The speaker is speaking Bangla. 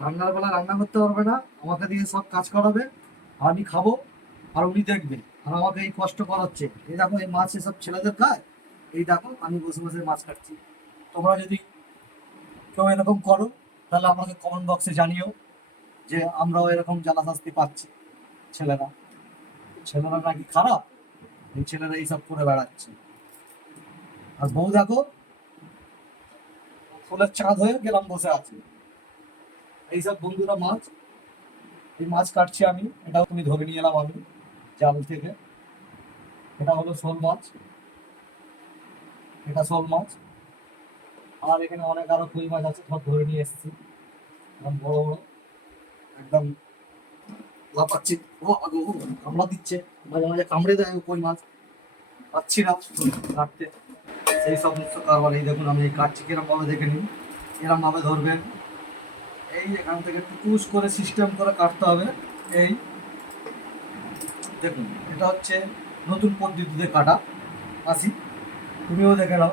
রান্নার বেলা রান্না করতে পারবে না, আমাকে দিয়ে সব কাজ করাবে, আমি খাবো আর উনি দেখবে, আর আমাকে এই কষ্ট করাচ্ছে। এই দেখো এই মাছ এসব ছেলেদের খায়, এই দেখো আমি বসে বসে মাছ কাটছি। তোমরা যদি কেউ এরকম করো তাহলে আমাকে কমেন্ট বক্সে জানিও যে আমরাও এরকম জ্বালা শাস্তি পাচ্ছি। ছেলেরা ছেলেরা নাকি খারাপ, এই ছেলেরা এইসব করে বেড়াচ্ছে। আর বউ দেখো ফুলের চাঁদ হয়ে গেলাম বসে আছে। এইসব বন্ধুরা মাছ, এই মাছ কাটছি আমি, এটাও তুমি ধরে নিয়ে এলাম আমি জাল থেকে। এটা হলো শোল মাছ, এটা শোল মাছ। আর এখানে অনেক আরো কই মাছ আছে, সব ধরে নিয়ে এসেছি, একদম বড় বড়, একদম লাফাচ্ছি। ও আগো কামড়া দিচ্ছে, মাঝে মাঝে কামড়ে দেয় কই মাছ, পাচ্ছি না কাটতে। সেই সমস্ত কারবার। এই দেখুন আমি এই কাটছি কিরম ভাবে দেখে নিন, এরম ভাবে ধরবেন, এই এখান থেকে টুকুস করে সিস্টেম করে কাটতে হবে। এই দেখুন এটা হচ্ছে নতুন পদ্ধতিতে কাটা। আসি, তুমিও দেখে নাও।